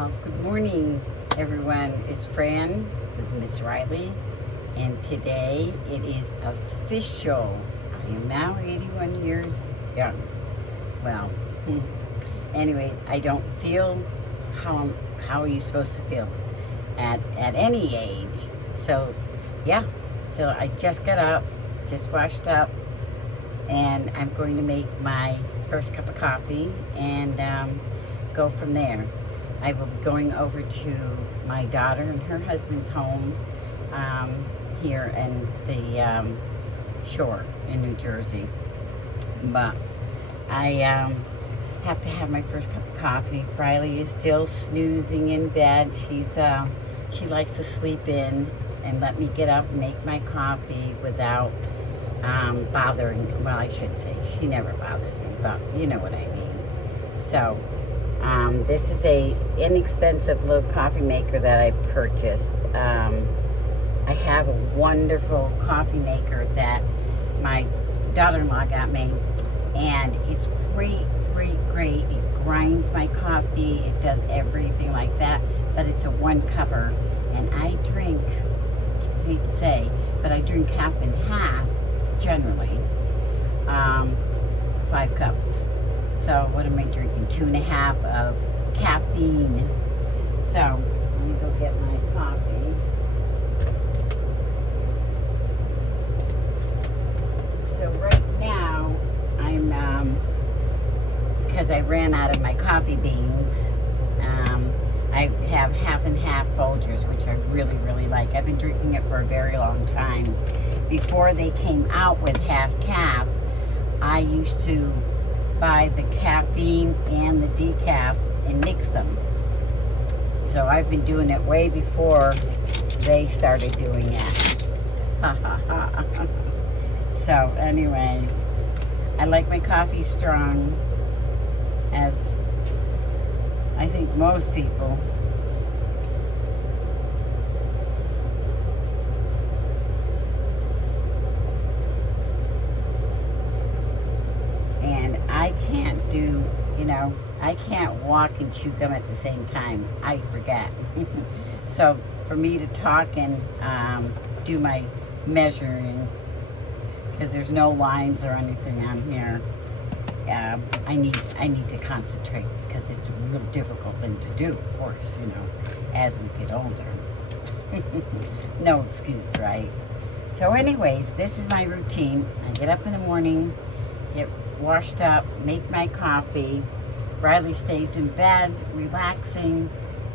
Good morning, everyone. It's Fran with Miss Riley, and today it is official. I am now 81 years young. Well, anyways, I don't feel how are you supposed to feel at any age. So, yeah. So I just got up, just washed up, and I'm going to make my first cup of coffee and go from there. I will be going over to my daughter and her husband's home here in the shore in New Jersey. But I have to have my first cup of coffee. Riley is still snoozing in bed. She likes to sleep in and let me get up and make my coffee without bothering. Well, I shouldn't say she never bothers me, but you know what I mean. So this is a inexpensive little coffee maker that I purchased. I have a wonderful coffee maker that my daughter-in-law got me, and it's great. It grinds my coffee, it does everything like that, but it's a one cupper, and I drink, I hate to say, but I drink half and half generally, 5 cups. So what am I drinking? 2.5 of caffeine. So let me go get my coffee. So right now I'm because I ran out of my coffee beans, I have half and half Folgers, which I really like. I've been drinking it for a very long time. Before they came out with half calf, I used to buy the caffeine and the decaf and mix them. So I've been doing it way before they started doing it. So anyways, I like my coffee strong, as I think most people. And I can't do, I can't walk and chew gum at the same time. I forget. So for me to talk and do my measuring, because there's no lines or anything on here, I need to concentrate, because it's a real difficult thing to do, of course, as we get older. No excuse, right? So anyways, this is my routine. I get up in the morning, get washed up, make my coffee. Riley stays in bed, relaxing,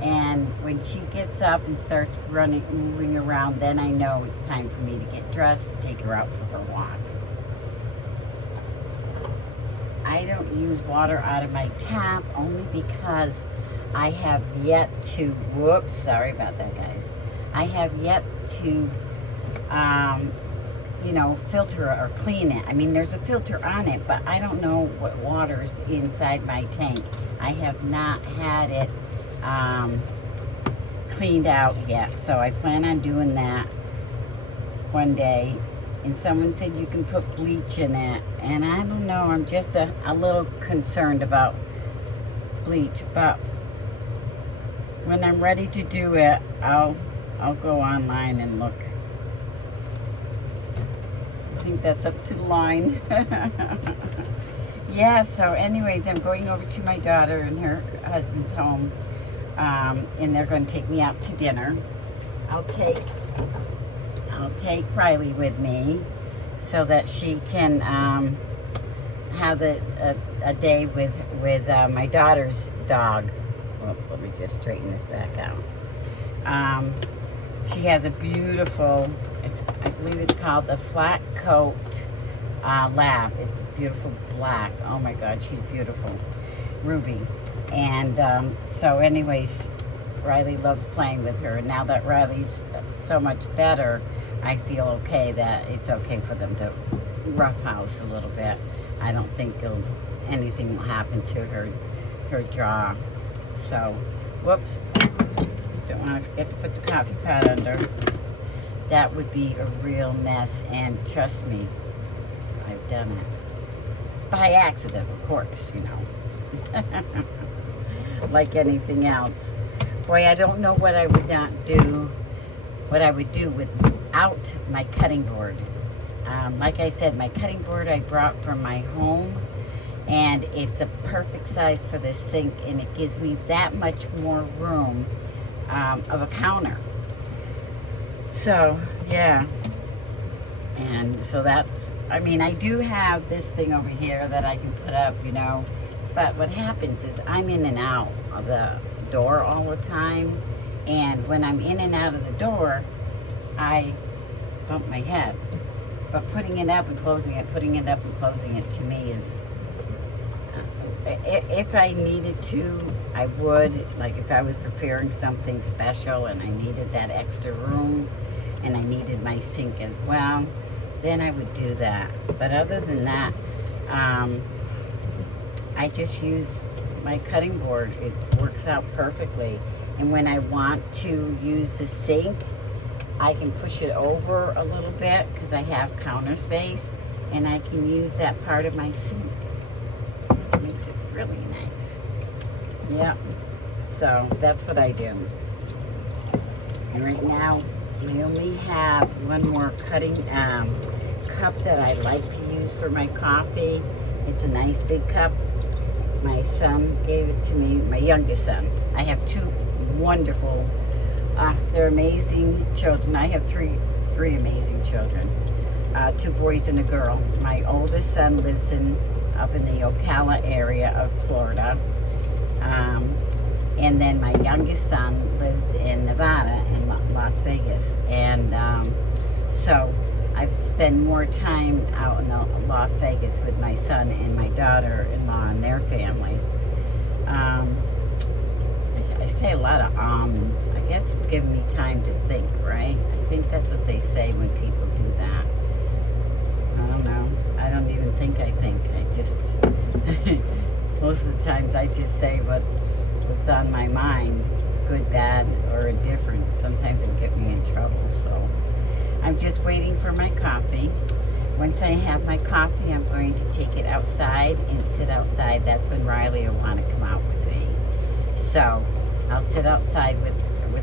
and when she gets up and starts moving around, then I know it's time for me to get dressed, take her out for her walk. I don't use water out of my tap only because I have yet to, whoops, sorry about that, guys. I have yet to, filter or clean it. I mean, there's a filter on it, but I don't know what water's inside my tank. I have not had it cleaned out yet, so I plan on doing that one day. And someone said you can put bleach in it, and I don't know, I'm just a little concerned about bleach, but when I'm ready to do it, I'll go online and look. I think that's up to the line. Yeah, so anyways, I'm going over to my daughter and her husband's home, and they're going to take me out to dinner. I'll take Riley with me so that she can have a day with my daughter's dog. Oops, let me just straighten this back out. She has a beautiful, I believe it's called the flat coat lab. It's beautiful black. Oh my God, she's beautiful. Ruby. And so anyways, Riley loves playing with her. And now that Riley's so much better, I feel okay that it's okay for them to roughhouse a little bit. I don't think anything will happen to her jaw. So, whoops. Don't want to forget to put the coffee pot under. That would be a real mess, and trust me, I've done it. By accident, of course, like anything else. boy, I don't know what I would not do, what I would do without my cutting board. Like I said, my cutting board I brought from my home, and it's a perfect size for the sink, and it gives me that much more room of a counter. So, yeah. And so that's, I mean, I do have this thing over here that I can put up, you know, but what happens is I'm in and out of the door all the time, and when I'm in and out of the door, I bump my head. But putting it up and closing it, putting it up and closing it, to me is, if I needed to, I would. Like if I was preparing something special and I needed that extra room and I needed my sink as well, then I would do that. But other than that, I just use my cutting board. It works out perfectly. And when I want to use the sink, I can push it over a little bit because I have counter space, and I can use that part of my sink, which makes it really nice. Yep. So that's what I do. And right now, I only have one more cutting cup that I like to use for my coffee. It's a nice big cup. My son gave it to me, my youngest son. I have two wonderful, they're amazing children. I have three amazing children, 2 boys and a girl. My oldest son lives up in the Ocala area of Florida, and then my youngest son lives in Nevada, in Las Vegas. And so I've spent more time out in Las Vegas with my son and my daughter-in-law and their family. I say a lot of ums. I guess it's giving me time to think, right? I think that's what they say when people do that. I don't know. I don't even think I think. I just, most of the times I just say what's on my mind, good, bad, or indifferent. Sometimes it'll get me in trouble, so. I'm just waiting for my coffee. Once I have my coffee, I'm going to take it outside and sit outside. That's when Riley will want to come out with me. So I'll sit outside with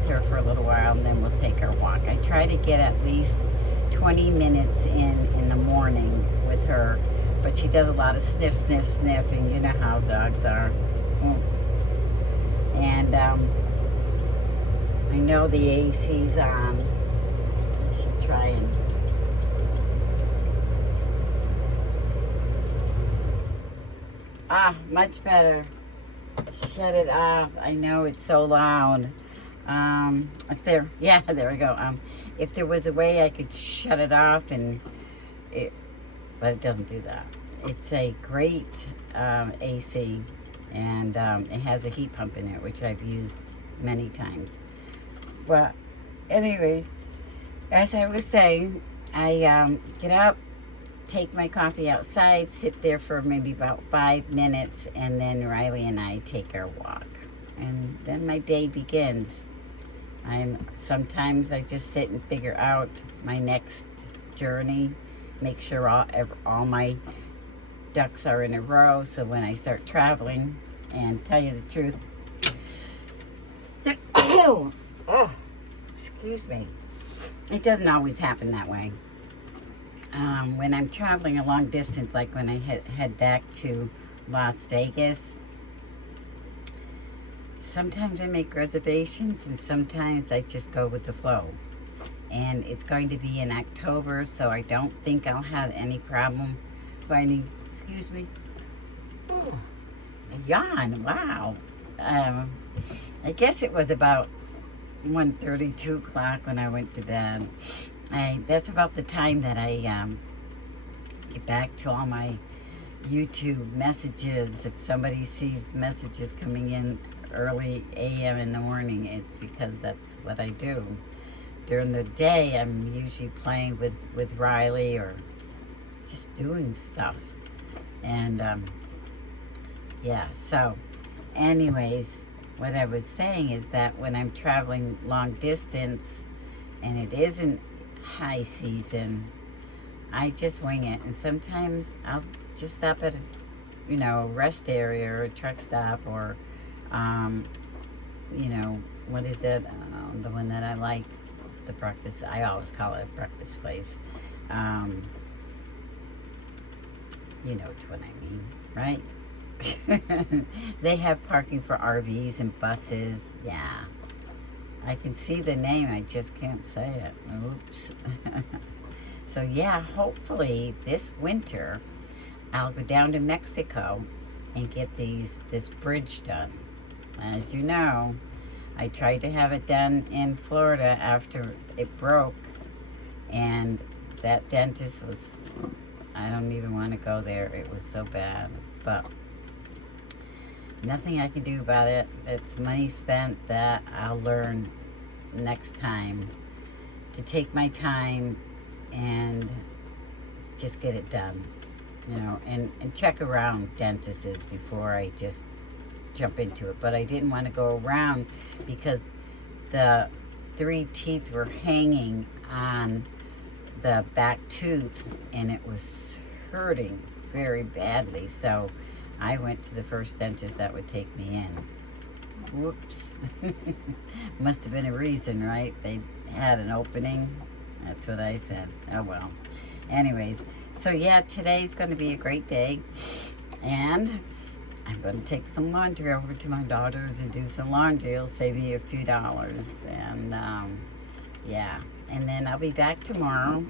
her for a little while, and then we'll take our walk. I try to get at least 20 minutes in the morning with her, but she does a lot of sniff, sniff, sniff, and you know how dogs are. And I know the AC's on. I should try and... much better. Shut it off. I know it's so loud. There we go. If there was a way I could shut it off, but it doesn't do that. It's a great AC, and it has a heat pump in it, which I've used many times. But anyway, as I was saying, I get up, take my coffee outside, sit there for maybe about 5 minutes, and then Riley and I take our walk. And then my day begins. Sometimes I just sit and figure out my next journey, make sure all my ducks are in a row, so when I start traveling, and tell you the truth, excuse me, it doesn't always happen that way. When I'm traveling a long distance, like when I head back to Las Vegas, sometimes I make reservations and sometimes I just go with the flow. And it's going to be in October, so I don't think I'll have any problem finding, excuse me, a yawn, wow. I guess it was about 1:30, 2 o'clock when I went to bed. That's about the time that I get back to all my YouTube messages. If somebody sees messages coming in early AM in the morning, it's because that's what I do. During the day, I'm usually playing with Riley or just doing stuff. And yeah, so anyways, what I was saying is that when I'm traveling long distance and it isn't high season, I just wing it. And sometimes I'll just stop at a rest area or a truck stop, or what is it? The one that I like, the breakfast. I always call it a breakfast place. You know which one I mean, right? They have parking for RVs and buses. Yeah. I can see the name, I just can't say it. Oops. So yeah, hopefully this winter I'll go down to Mexico and get this bridge done. As you know, I tried to have it done in Florida after it broke, and that dentist was, I don't even want to go there. It was so bad, but nothing I can do about it. It's money spent that I'll learn next time to take my time and just get it done, you know, and check around dentists before I just jump into it. But I didn't want to go around because the 3 teeth were hanging on the back tooth and it was hurting very badly. So I went to the first dentist that would take me in. Whoops. Must have been a reason, right? They had an opening. That's what I said. Oh well. Anyways, so yeah, today's going to be a great day. And I'm going to take some laundry over to my daughter's and do some laundry. It'll save me a few dollars. And yeah. And then I'll be back tomorrow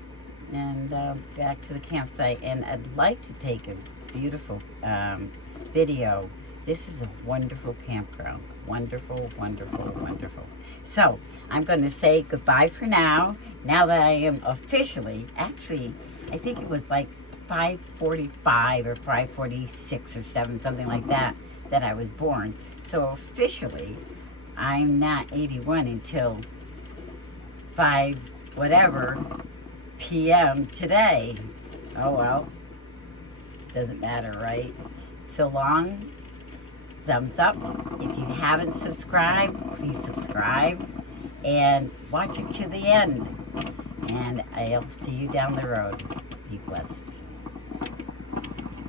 and back to the campsite. And I'd like to take a beautiful video. This is a wonderful campground. Wonderful, wonderful, wonderful. So I'm going to say goodbye for now. Now that I am officially, actually, I think it was like 5:45 or 5:46 or 7, something like that, that I was born. So officially, I'm not 81 until 5 whatever p.m. today. Oh well, doesn't matter, right? So long. Thumbs up. If you haven't subscribed, please subscribe and watch it to the end. And I'll see you down the road. Be blessed.